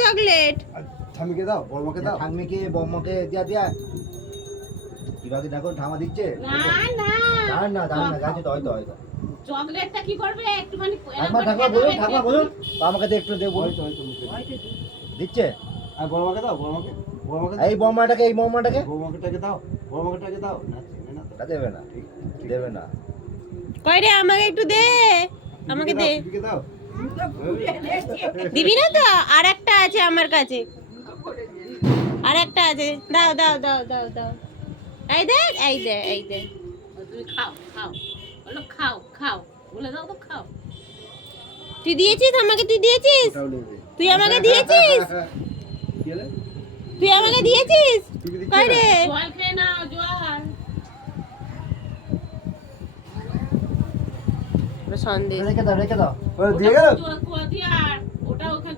Chocolate. ঠামিকে দাও, বড়মাকে দাও। ঠাম্মিকে বৌমাকে দিয়া কিভাবে দেখো ঠামা দিচ্ছে। না না দাঁড়ান না গাছে তো হয়তো চকলেটটা কি করবে একটুখানি ঠাকুমা বলুন আমাকে তো একটু দেবো হয়তো মুখে দিচ্ছে। আর বড়মাকে দাও, বড়মাকে এই বৌমাটাকে বড়মাকে দাও, বড়মাকে দাও। না চিনে না তো। তা দেবে না, দেবে না। কই রে আমাকে একটু দে, আমাকে দে। দিদিকে দাও। দিবি না তো? আর একটা আছে আমার কাছে, আর একটা আছে। দাও দাও দাও দাও দাও। এই দেখ, এই দে, এই দে। তুমি খাও খাও, বলো খাও খাও, বলে দাও তো খাও। তুই দিয়েছিস আমাকে? তুই দিয়েছিস? ওটাও নেবে। তুই আমাকে দিয়েছিস? কি হলো? তুই আমাকে দিয়েছিস? তুমি দিচ্ছ কই না? রে? জল খেয়ে নাও, জল। সন্দেশ রেখে দাও ও দিয়ে গেল? ওটা ওখানে